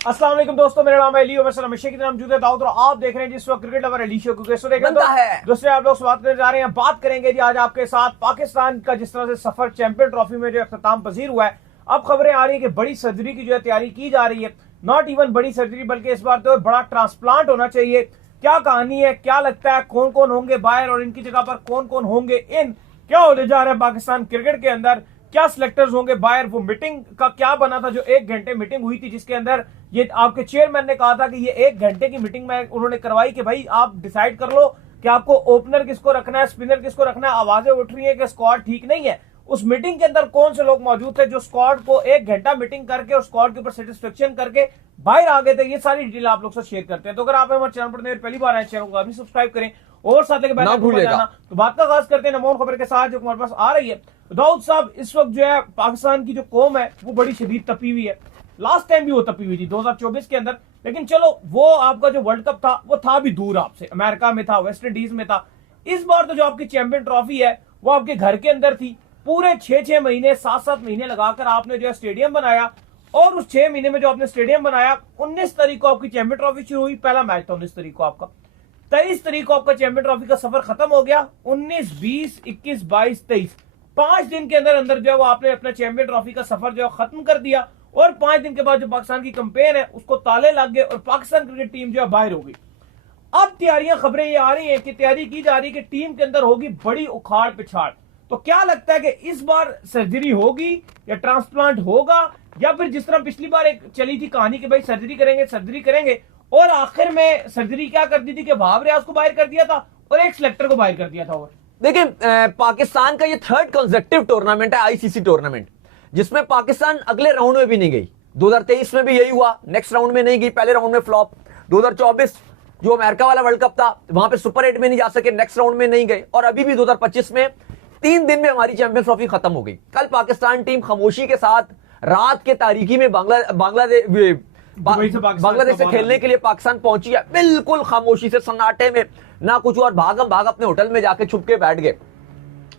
अस्सलाम वालेकुम दोस्तों, मेरा नाम है लियो वैसे हमेशा की तरह मौजूद है दाऊद और आप देख रहे हैं जिस वक्त क्रिकेट लवर एलिशो को कैसे देख रहे हैं। दूसरे आप लोग से बात करने जा रहे हैं, बात करेंगे जी आज आपके साथ पाकिस्तान का जिस तरह से सफर चैंपियन ट्रॉफी में जो अख्ताम पजीर हुआ है। अब खबरें आ रही है कि बड़ी सर्जरी की जो है तैयारी की जा रही है, नॉट इवन बड़ी सर्जरी बल्कि इस बार तो बड़ा ट्रांसप्लांट होना चाहिए। क्या कहानी है, क्या लगता है, कौन कौन होंगे बाहर और इनकी जगह पर कौन कौन होंगे इन, क्या होने जा रहा है पाकिस्तान क्रिकेट के अंदर, क्या सिलेक्टर्स होंगे बाहर, वो मीटिंग का क्या बना था जो 1 घंटे मीटिंग हुई थी जिसके अंदर ये आपके चेयरमैन ने कहा था कि ये 1 घंटे की मीटिंग में उन्होंने करवाई कि भाई आप डिसाइड कर लो कि आपको ओपनर किसको रखना है, स्पिनर किसको रखना है। आवाजें उठ रही है कि स्क्वाड ठीक नहीं है। उस मीटिंग के अंदर कौन से लोग मौजूद थे जो स्क्वाड को 1 घंटा मीटिंग करके और स्क्वाड के ऊपर सेटिस्फेक्शन करके बाहर आ गए थे, ये सारी डिटेल आप लोग से शेयर करते हैं। तो अगर आप हमारे चैनल पर पहली बार आए, चैनल को अभी सब्सक्राइब करें और साथ लेकर बेल आइकन को बजाना। तो बात का आगाज करते हैं नमोन खबर के साथ जो हमारे पास आ रही है। दाऊद साहब, इस वक्त जो है पाकिस्तान की जो कौम है वो बड़ी शदीद तपी हुई है। लास्ट टाइम भी वो तपी हुई थी 2024 के अंदर, लेकिन चलो वो आपका जो वर्ल्ड कप था वो था भी दूर आपसे, अमेरिका में था, वेस्ट इंडीज में था। इस बार तो जो आपकी चैंपियन ट्रॉफी है वो आपके घर के अंदर थी। पूरे 6-6 महीने 7-7 महीने लगाकर आपने जो है स्टेडियम बनाया और उस 6 महीने में जो आपने स्टेडियम बनाया, 19 तारीख को आपकी चैंपियन ट्रॉफी शुरू हुई। पहला मैच था 19 तारीख को आपका, 23 तारीख को आपका चैंपियन ट्रॉफी का सफर खत्म हो गया। 19, 20, 21, 22, 23 5 दिन के अंदर अंदर जो है वो आपने अपना चैंपियन ट्रॉफी का सफर जो है खत्म कर दिया और 5 दिन के बाद जो पाकिस्तान की कंपेन है उसको ताले लग गए और पाकिस्तान क्रिकेट टीम जो है बाहर हो गई। अब तैयारियां, खबरें ये आ रही हैं कि तैयारी की जा रही है कि टीम के अंदर होगी बड़ी उखाड़ पिछाड़। तो क्या लगता है कि इस बार सर्जरी होगी या ट्रांसप्लांट होगा, या फिर जिस तरह पिछली बार एक चली थी कहानी कि भाई सर्जरी करेंगे और आखिर में सर्जरी क्या कर दी थी कि वहाब रियाज को बाहर कर दिया था और एक सिलेक्टर को बाहर कर दिया था। और देखिए, पाकिस्तान का ये 3rd कंसेक्यूटिव टूर्नामेंट है, आईसीसी टूर्नामेंट, जिसमें पाकिस्तान अगले राउंड में भी नहीं गई। 2023 में भी यही हुआ, नेक्स्ट राउंड में नहीं गई, पहले राउंड में फ्लॉप। 2024 जो अमेरिका वाला वर्ल्ड कप था वहां पे सुपर 8 में नहीं जा सके, नेक्स्ट राउंड में नहीं गए। और अभी भी 2025 में 3 दिन में हमारी चैंपियंस ट्रॉफी खत्म हो गई। कल पाकिस्तान टीम खामोशी के साथ रात के तारीकी में बांग्लादेश से खेलने के लिए पाकिस्तान पहुंची है, बिल्कुल खामोशी से, सन्नाटे में, ना कुछ और, भागम भाग अपने होटल में जाके छुप के बैठ गए।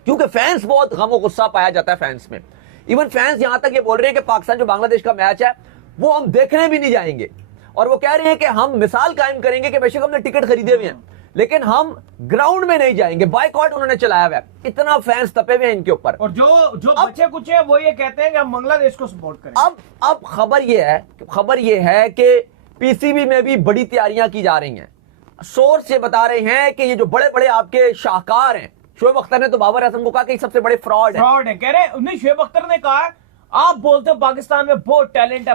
क्योंकि फैंस बहुत गम और गुस्सा पाया जाता है फैंस में। इवन फैंस यहां तक ये बोल रहे हैं कि पाकिस्तान जो बांग्लादेश का मैच है वो हम देखने भी नहीं जाएंगे, और वो कह रहे हैं कि हम मिसाल कायम करेंगे कि बेशक हमने टिकट खरीदे हुए हैं लेकिन हम ग्राउंड में नहीं जाएंगे। बायकॉट उन्होंने चलाया हुआ है। इतना फैंस तपे हुए हैं इनके ऊपर। और जो बच्चे कुछ है वो ये कहते हैं कि हम बांग्लादेश को सपोर्ट करें। अब खबर ये है कि पीसीबी में भी बड़ी तैयारियां की जा रही हैं। सोर्स ये बता रहे हैं कि ये जो बड़े बड़े आपके शाहकार हैं, शोएब अख्तर ने तो बाबर आजम को कहा कि सबसे बड़े फ्रॉड है। कह रहे नहीं, शोएब अख्तर ने कहा आप बोलते हो पाकिस्तान में बहुत टैलेंट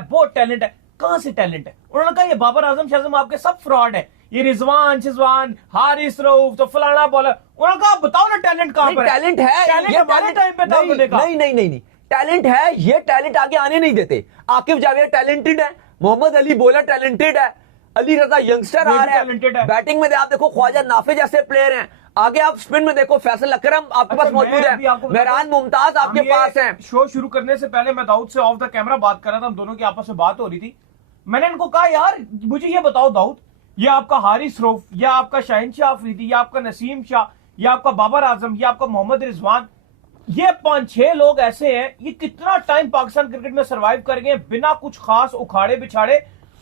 है, कहां से टैलेंट है? उन्होंने कहा ये बाबर आजम शाजम आपके सब फ्रॉड है, ये रिजवान शिजवान हारिस रऊफ तो फलाना बॉलर। उन्होंने कहा बताओ ना टैलेंट कहां पर है? टैलेंट है, टैलेंट हमारे टाइम पे था। नहीं, टैलेंट है, ये टैलेंट आगे आने नहीं देते। आकिब जावेद टैलेंटेड है, मोहम्मद अली बॉलर टैलेंटेड है, अली रजा यंगस्टर आ रहा है, बैटिंग में आप देखो ख्वाजा नाफे जैसे प्लेयर हैं, आगे आप स्पिन में देखो फैसल अकरम आपके पास मौजूद है, मेहरान मुमताज आपके पास है। शो शुरू करने से पहले मैं दाऊद से ऑफ द कैमरा बात कर रहा था, हम दोनों की आपस में बात हो रही थी। मैंने इनको कहा यार मुझे ये बताओ दाऊद, ये आपका हारिस रऊफ या आपका शाहीन शाह अफरीदी या आपका नसीम शाह या आपका बाबर आजम या आपका मोहम्मद रिजवान, ये 5-6 लोग ऐसे हैं, ये कितना टाइम पाकिस्तान क्रिकेट में सरवाइव कर गए बिना कुछ खास उखाड़े बिछाड़े।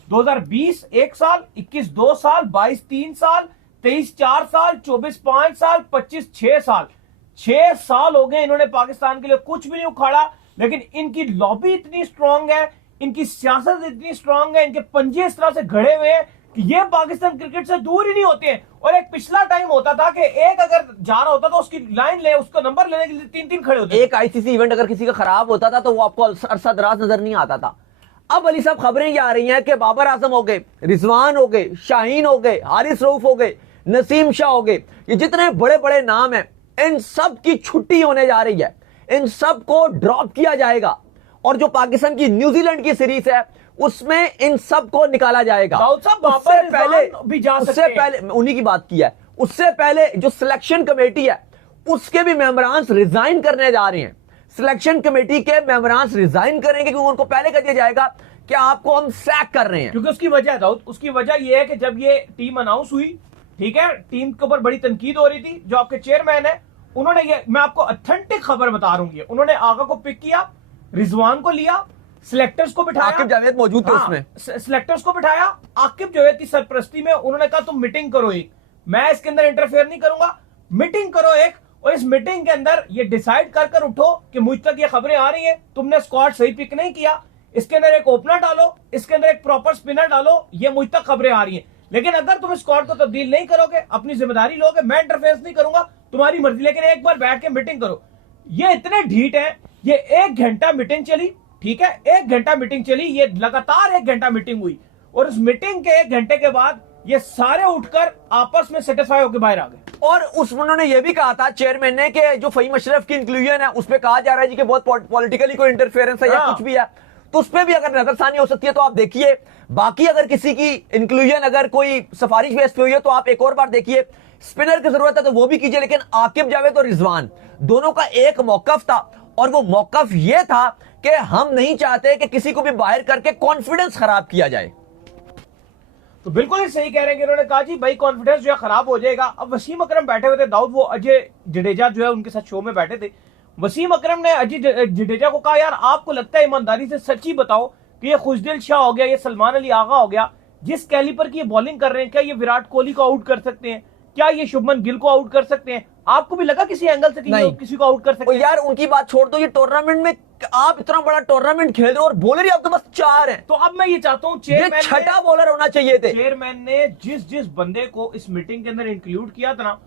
2020 1 साल, 21 2 साल, 22 3 साल, 23 4 साल, 24 5 साल, 25 6 साल, 6 साल हो गए इन्होंने पाकिस्तान के लिए कुछ भी नहीं उखाड़ा। लेकिन इनकी लॉबी इतनी स्ट्रांग है, इनकी सियासत इतनी स्ट्रांग है, इनके पंजे इस तरह से घड़े हुए हैं कि ये पाकिस्तान क्रिकेट से दूर ही नहीं होते हैं। और एक पिछला टाइम होता था कि एक अगर जा रहा होता तो उसकी लाइन ले, उसका नंबर लेने के लिए 3-3 खड़े होते। एक आईसीसी इवेंट अगर किसी का खराब होता था तो वो आपको अरसा दराज नजर नहीं आता था। अब अली साहब खबरें ये आ रही हैं कि बाबर आजम हो गए, रिजवान हो गए, शाहीन हो गए, हारिस रऊफ हो गए, नसीम शाह हो गए, ये जितने बड़े बड़े नाम हैं इन सब की छुट्टी होने जा रही है, इन सब को ड्रॉप किया जाएगा। और जो पाकिस्तान की न्यूजीलैंड की सीरीज है उसमें इन सब को निकाला जाएगा। उससे पहले उन्हीं की बात की है, उससे पहले जो सिलेक्शन कमेटी है उसके भी मेंबरान रिजाइन करने जा रहे हैं। सिलेक्शन कमेटी के मेंबरान रिजाइन करेंगे क्योंकि उनको पहले कह दिया जाएगा कि आपको हम सैक कर रहे हैं। क्योंकि उसकी वजह है दाऊद, उसकी वजह यह है कि जब ये टीम अनाउंस हुई, ठीक है, टीम के ऊपर बड़ी तनकीद हो रही थी, जो आपके चेयरमैन है उन्होंने ये, मैं आपको ऑथेंटिक खबर बता रहा हूं, उन्होंने आगा को पिक किया, रिजवान को लिया, सिलेक्टर्स को बिठाया, आकिब जावेद मौजूद थे उसमें, सिलेक्टर्स को बिठाया, आकिब जावेद की सरपरस्ती में उन्होंने कहा तुम मीटिंग करो एक, मैं इसके अंदर इंटरफेयर नहीं करूंगा, मीटिंग करो एक, और इस मीटिंग के अंदर ये डिसाइड कर उठो कि मुझ तक ये खबरें आ रही हैं, तुमने स्क्वाड सही पिक नहीं किया, इसके अंदर एक ओपनर डालो, इसके अंदर एक प्रॉपर स्पिनर डालो, ये मुझ तक खबरें आ रही हैं। लेकिन अगर तुम स्क्वाड को तब्दील नहीं करोगे, अपनी जिम्मेदारी लोगे, मैं इंटरफेरेंस नहीं करूंगा, तुम्हारी मर्जी, लेकिन एक बार बैठ के मीटिंग करो। ये इतने ढीठ हैं, ये 1 घंटा मीटिंग चली, ठीक है, 1 घंटा मीटिंग चली, ये लगातार 1 घंटा मीटिंग हुई, और उस मीटिंग के 1 घंटे के बाद ये सारे उठकर आपस में सेटिस्फाई होकर बाहर आ गए। और उन्होंने ये भी कहा था चेयरमैन ने कि जो फहीम अशरफ की इंक्लूजन है उस पर कहा जा रहा है जी कि बहुत पॉलिटिकली कोई इंटरफेरेंस है या कुछ भी है, तो उस पर भी अगर नजरसानी हो सकती है तो आप देखिए। बाकी अगर किसी की इंक्लूजन अगर कोई सिफारिश बेस पे हुई है तो आप एक और बार देखिए, स्पिनर की जरूरत है तो वो भी कीजिए, लेकिन आकिब जावेद और रिजवान दोनों का एक मौकफ था, और वो मौकफ ये था कि हम नहीं चाहते कि किसी को भी बाहर करके कॉन्फिडेंस खराब किया जाए। तो बिल्कुल ही सही कह रहे हैं कि उन्होंने कहा जी भाई कॉन्फिडेंस जो है खराब हो जाएगा। अब वसीम अकरम बैठे हुए थे, दाऊद वो अजय जडेजा जो है उनके साथ शो में बैठे थे, वसीम अकरम ने अजय जडेजा को कहा यार आपको लगता है, ईमानदारी से सच्ची बताओ कि ये खुशदिल शाह हो गया, ये सलमान अली आगा हो गया, जिस कैलिपर की ये बॉलिंग कर रहे हैं, क्या ये विराट कोहली को आउट कर सकते हैं, क्या ये शुभमन गिल को आउट कर सकते हैं? आपको भी लगा किसी एंगल से कि किसी को आउट कर सकते हैं? यार उनकी बात छोड़ दो, ये टूर्नामेंट में आप इतना बड़ा टूर्नामेंट खेल रहे हो और बॉलर ही आपके पास 4 हैं, तो अब मैं ये चाहता हूँ चेयरमैन, छठा बॉलर होना चाहिए थे। चेयरमैन ने जिस बंदे को इस मीटिंग के अंदर इंक्लूड किया था ना,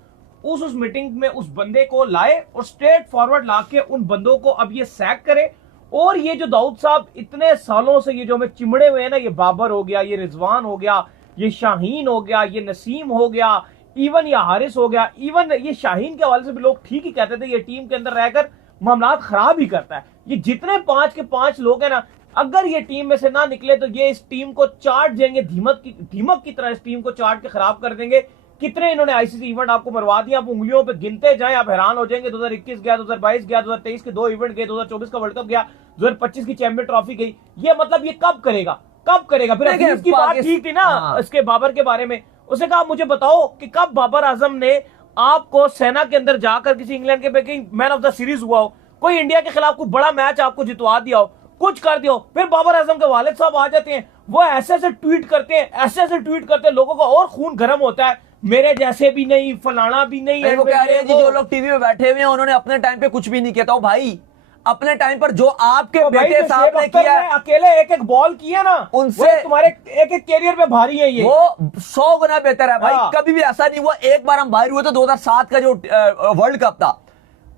उस मीटिंग में उस बंदे को लाए और स्ट्रेट फॉरवर्ड लाके उन बंदों को अब ये सैक करे। और ये जो दाऊद साहब इतने सालों से ये जो हमें चिमड़े हुए हैं ना, ये बाबर हो गया, ये रिजवान हो गया, ये शाहीन हो गया, ये नसीम हो गया, इवन ये हारिस हो गया, इवन ये शाहीन के हवाले से भी लोग ठीक ही कहते थे ये टीम के अंदर रहकर मामला खराब ही करता है। ये जितने 5 के 5 लोग हैं ना, अगर ये टीम में से ना निकले तो ये इस टीम को चाट देंगे, धीमक की तरह इस टीम को चाट के खराब कर देंगे। कितने इन्होंने आईसीसी इवेंट आपको मरवा दिया, आप उंगलियों पे गिनते जाएं, आप हैरान हो जाएंगे। 2021 गया, 2022 गया, 2023 के 2 इवेंट गए, 2024 का वर्ल्ड कप गया, 2025 की चैंपियन ट्रॉफी गई। ये मतलब ये कब करेगा? फिर हफीज की बात ठीक थी ना इसके बाबर के बारे में, उसने कहा मुझे बताओ कि कब बाबर आजम ने आपको सेना के अंदर जाकर किसी इंग्लैंड के banking man of the series हुआ हो, कोई इंडिया के खिलाफ कोई बड़ा मैच आपको जितवा दिया हो, कुछ कर दिया हो। फिर बाबर आजम के वालिद साहब आ जाते हैं, वो ऐसे ट्वीट करते हैं, लोगों का और खून गर्म होता है, मेरे जैसे भी नहीं, फलाना भी नहीं। वो कह रहे हैं जो लोग टीवी में बैठे हुए हैं उन्होंने अपने टाइम पे कुछ भी नहीं किया था। भाई अपने टाइम पर जो आपके बेटे साहब ने किया, अकेले एक बॉल किया ना, उनसे तुम्हारे एक कैरियर पे भारी है, ये वो 100 गुना बेहतर है भाई। कभी भी ऐसा नहीं हुआ। एक बार हम बाहर हुए तो 2007 का जो वर्ल्ड कप था,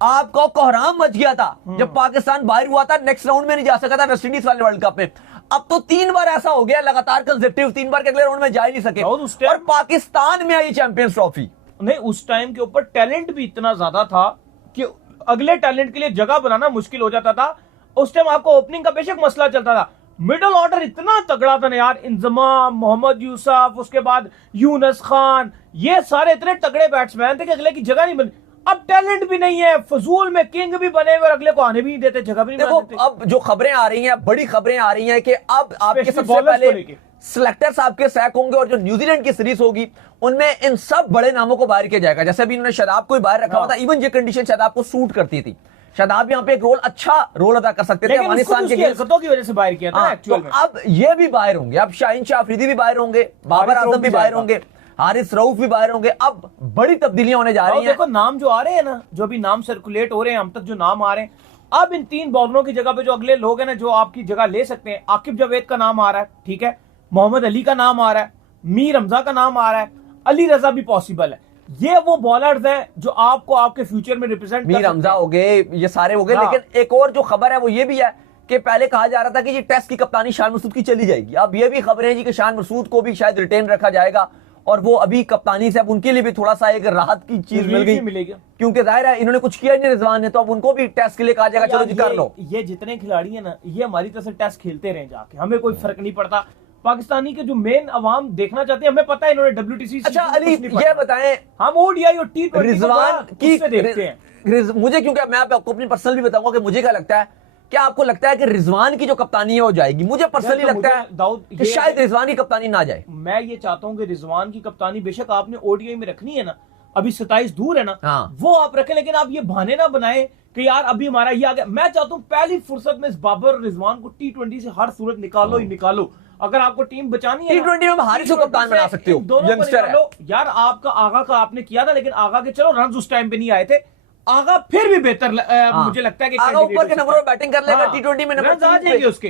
आपको कोहराम मच गया था जब पाकिस्तान बाहर हुआ था, नेक्स्ट राउंड में नहीं जा सका था वेस्ट इंडीज वाले वर्ल्ड कप में। अब तो 3 बार ऐसा हो गया लगातार कंसेक्टिव, 3 बार के अगले राउंड में जा ही नहीं सके, और पाकिस्तान में आई चैंपियंस ट्रॉफी। नहीं, उस टाइम के ऊपर टैलेंट भी इतना ज्यादा था कि अगले टैलेंट के लिए जगह बनाना मुश्किल हो जाता था। उस टाइम आपको ओपनिंग का बेशक मसला चलता था, मिडिल ऑर्डर इतना तगड़ा था ना यार, इंजमाम, मोहम्मद यूसुफ, उसके बाद यूनस खान, ये सारे इतने तगड़े बैट्समैन थे कि अगले की जगह नहीं बनी। अब टैलेंट भी नहीं है, फजूल में किंग भी बने हुए, अगले को आने भी नहीं देते, जगह भी नहीं देते। अब जो खबरें आ रही हैं, बड़ी खबरें आ रही हैं कि अब आपके सबसे पहले सिलेक्टर्स आपके सैक होंगे, और जो न्यूजीलैंड की सीरीज होगी उनमें इन सब बड़े नामों को बाहर किया जाएगा। जैसे अभी इन्होंने शादाब को बाहर रखा हुआ था, इवन ये कंडीशन शादाब को सूट करती थी, शादाब यहाँ पे एक अच्छा रोल अदा कर सकते थे अफगानिस्तान के हरकतों की वजह से बाहर किया था एक्चुअल में। अब ये भी बाहर होंगे, अब शाहीन शाह अफरीदी भी बाहर होंगे, बाबर आजम भी बाहर होंगे, हारिस रऊफ भी बाहर होंगे। अब बड़ी तब्दीलियां होने जा रही हैं। देखो नाम जो आ रहे हैं ना, जो भी नाम सर्कुलेट हो रहे हैं, हम तक जो नाम आ रहे हैं, अब इन 3 बॉलरों की जगह पे जो अगले लोग हैं ना, जो आपकी जगह ले सकते हैं, आकिब जावेद का नाम आ रहा है, ठीक है, मोहम्मद अली का नाम आ रहा है, मीर हमजा का नाम आ रहा है, अली रजा भी पॉसिबल है। ये वो बॉलर्स हैं जो आपको आपके फ्यूचर में रिप्रेजेंट, मीर हमजा हो गए, ये सारे हो गए। लेकिन एक और जो खबर है वो ये भी है कि पहले कहा जा रहा था कि ये टेस्ट की कप्तानी शान मसूद की चली जाएगी। अब ये भी खबरें हैं जी कि शान मसूद को भी शायद रिटेन रखा जाएगा, और वो अभी कप्तानी से अब उनके लिए भी थोड़ा सा एक राहत की चीज मिल गई, क्योंकि जाहिर है इन्होंने कुछ किया नहीं रिजवान ने, तो अब उनको भी टेस्ट के लिए कहा जाएगा चलो जी कर लो। ये जितने खिलाड़ी हैं ना, ये हमारी तरफ से टेस्ट खेलते रहे जाके, हमें कोई फर्क नहीं पड़ता। पाकिस्तानी के जो मेन अवाम देखना चाहते हैं, हमें पता है इन्होंने WTC। अच्छा अली ये बताएं, हम ODI और T20 रिजवान की देखते हैं। मुझे, क्योंकि मैं आपको अपनी पर्सनल भी बताऊंगा कि मुझे क्या लगता है, क्या आपको लगता है कि रिजवान की जो कप्तानी है वो जाएगी? मुझे पर्सनली लगता है दाऊद कि शायद रिजवान की कप्तानी ना जाए। मैं ये चाहता हूं कि रिजवान की कप्तानी बेशक आपने ODI में रखनी है ना, अभी 27 दूर है ना, वो आप रखें, लेकिन आप ये बहाने ना बनाए कि यार अभी हमारा ये आ गया। मैं चाहता हूं पहली फुर्सत में इस बाबर और रिजवान को T20 से हर सूरत निकालो ही निकालो। अगर आपको टीम बचानी है T20 में हारिस को कप्तान बना सकते हो, दोनों को निकालो। यार आपका आगा का आपने किया था, लेकिन आगा के चलो रन उस टाइम पे नहीं आए थे। आगा फिर भी बेहतर मुझे लगता है कि आगा ऊपर के नंबरों में बैटिंग कर लेगा। T20 में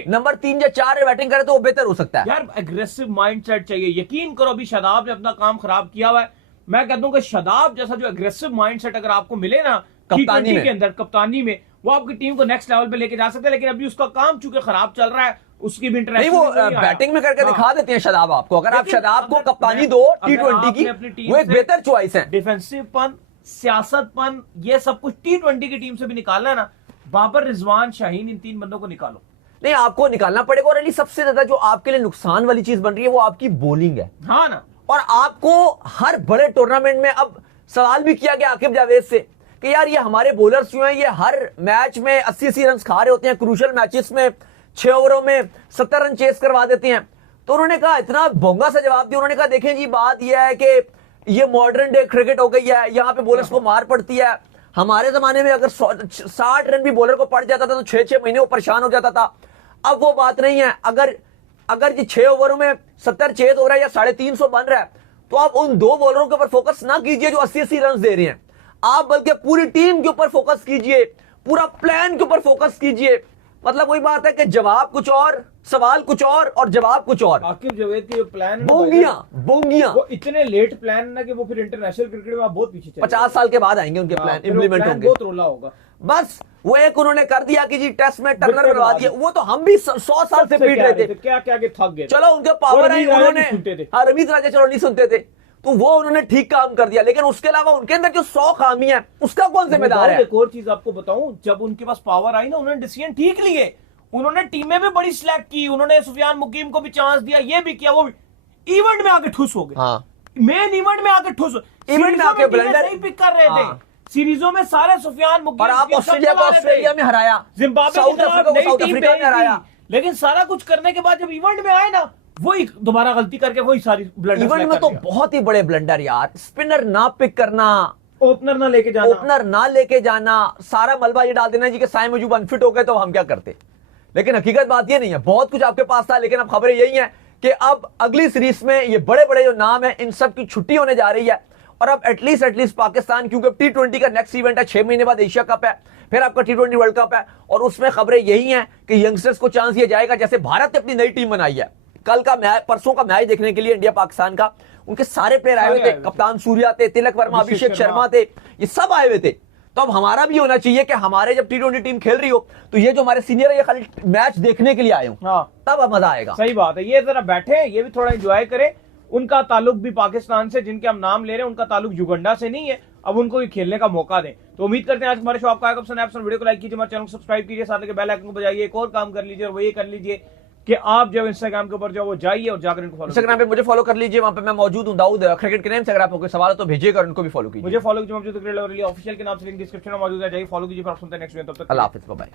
नंबर 3 या 4 बैटिंग करे तो वो बेहतर हो सकता है। यार एग्रेसिव माइंडसेट चाहिए। यकीन करो अभी शादाब ने अपना काम खराब किया हुआ है। मैं कहता हूं कि शादाब जैसा जो एग्रेसिव माइंडसेट अगर आपको मिले ना कप्तानी के अंदर, कप्तानी में, वो आपकी टीम को नेक्स्ट लेवल पे लेके जा सकते हैं। लेकिन अभी उसका काम चूंकि खराब चल रहा है, उसकी भी इंटरेस्ट वो बैटिंग में करके दिखा देते हैं शादाब आपको। अगर आप शादाब को कप्तानी दो T20 की, वो एक बेहतर चॉइस है। डिफेंसिव पन, सियासतपन, ये सब कुछ T20 की टीम से भी निकालना है ना, बाबर, रिजवान, शाहीन, इन 3 बंदों को निकालो। नहीं, आपको निकालना पड़ेगा। और अली सबसे ज्यादा जो आपके लिए नुकसान वाली चीज बन रही है वो आपकी बॉलिंग है। हाँ ना। और आपको हर बड़े टूर्नामेंट में अब सवाल भी किया गया आकिब जावेद से कि यार ये हमारे बॉलर्स जो हैं ये हर मैच में 80-80 रन खा रहे होते हैं, क्रूशियल मैचेस में 6 ओवरों में 70 रन चेस करवा देते हैं। तो उन्होंने कहा, इतना बोंगा सा जवाब दिया। उन्होंने कहा देखें जी, बात यह है कि ये मॉडर्न डे क्रिकेट हो गई है, यहाँ पे बॉलर्स को मार पड़ती है। हमारे जमाने में अगर 60 रन भी बॉलर को पड़ जाता था तो 6-6 महीने वो परेशान हो जाता था। अब वो बात नहीं है। अगर ये 6 ओवरों में 70 चेज हो रहा है या 350 बन रहा है, तो आप उन 2 बॉलरों के ऊपर फोकस ना कीजिए जो 80-80 रन दे रहे हैं। आप बल्कि पूरी टीम के ऊपर फोकस कीजिए, पूरा प्लान के ऊपर फोकस कीजिए। मतलब वही बात है कि जवाब कुछ और, सवाल कुछ और जवाब कुछ और। आकिब जावेद के जो प्लान बोंगियां वो इतने लेट प्लान ना कि वो फिर इंटरनेशनल क्रिकेट में आप बहुत पीछे चले 50 साल के बाद आएंगे उनके प्लान इंप्लीमेंट होंगे। बहुत रोला होगा। बस वो एक उन्होंने कर दिया कि जी टेस्ट में टर्नर बनवा दिया। वो तो हम भी 100 साल से पीट रहे थे, क्या क्या थक गए। चलो उनके पावर है, उन्होंने रमीज राजा चलो नहीं सुनते थे, तो वो उन्होंने ठीक काम कर दिया। लेकिन उसके अलावा उनके अंदर जो 100 खामी है उसका कौन जिम्मेदार है? एक और चीज आपको बताऊं, जब उनके पास पावर आई ना, उन्होंने डिसीजन ठीक लिए। उन्होंने टीमें भी बड़ी सिलेक्ट की, उन्होंने सुफियान मुकीम को भी चांस दिया, ये भी किया, वो भी इवेंट में आके ठुस हो गए। मेन इवेंट में आके ठुस, इवेंट में आके ब्लंडर नहीं पिक कर रहे थे। सीरीजों में सारे सुफियान मुकीम, और आप ऑस्ट्रेलिया में हराया, जिम्बाब्वे साउथ अफ्रीका में हराया। लेकिन सारा कुछ करने के बाद जब इवेंट में आए ना, वही दोबारा गलती करके वही सारी ब्लंडर। इवेंट में तो बहुत ही बड़े ब्लंडर यार, स्पिनर ना पिक करना, ओपनर ना लेके जाना, सारा मलबा ये डाल देना जी कि साइम अयूब अनफिट हो गए तो हम क्या करते। लेकिन हकीकत बात ये नहीं है, बहुत कुछ आपके पास था। लेकिन अब खबरें यही हैं कि अब अगली सीरीज में ये बड़े बड़े जो नाम है इन सब की छुट्टी होने जा रही है। और अब एटलीस्ट पाकिस्तान, क्योंकि T20 का नेक्स्ट इवेंट है, 6 महीने बाद एशिया कप है, फिर आपका T20 वर्ल्ड कप है। और उसमें खबरें यही हैं कि यंगस्टर्स को चांस दिया जाएगा। जैसे भारत ने अपनी नई टीम बनाई है, कल का मैच, परसों का मैच देखने के लिए इंडिया पाकिस्तान का, उनके सारे प्लेयर आए हुए थे। कप्तान सूर्या थे, तिलक वर्मा, अभिषेक शर्मा थे, ये सब आए हुए थे। तो अब हमारा भी होना चाहिए कि हमारे जब T20 टीम खेल रही हो तो ये जो हमारे सीनियर है ये खाली मैच देखने के लिए आए हो, तब अब मजा आएगा। सही बात है। ये जरा बैठे, ये भी थोड़ा एंजॉय करें। उनका ताल्लुक भी पाकिस्तान से, जिनके हम नाम ले रहे हैं, उनका ताल्लुक युगांडा से नहीं है। अब उनको भी खेलने का मौका दें। तो उम्मीद करते हैं आज हमारे शो आपको आएगा पसंद। वीडियो को लाइक कीजिए, हमारे चैनल को सब्सक्राइब कीजिए, साथ में बेल आइकन को बजाइए। एक और काम कर लीजिए, और वो ये कर लीजिए कि आप जब इंस्टाग्राम के ऊपर जो वो जाइए और जाकर इनको फॉलो, इंस्टाग्राम पे मुझे फॉलो कर लीजिए, वहां पे मैं मौजूद हूं, दाऊद क्रिकेट के नेम से। अगर आपको कोई सवाल हो तो भेजिएगा, उनको भी फॉलो कीजिए। मुझे फॉलो कीजिए, मौजूद ऑफिशियल के नाम से लिंक डिस्क्रिप्शन में मौजूद है, जाइए फॉलो कीजिए। फिर आप सुनते हैं नेक्स्ट वीडियो। तब तक अल्लाह हाफिज़, बाय बाय।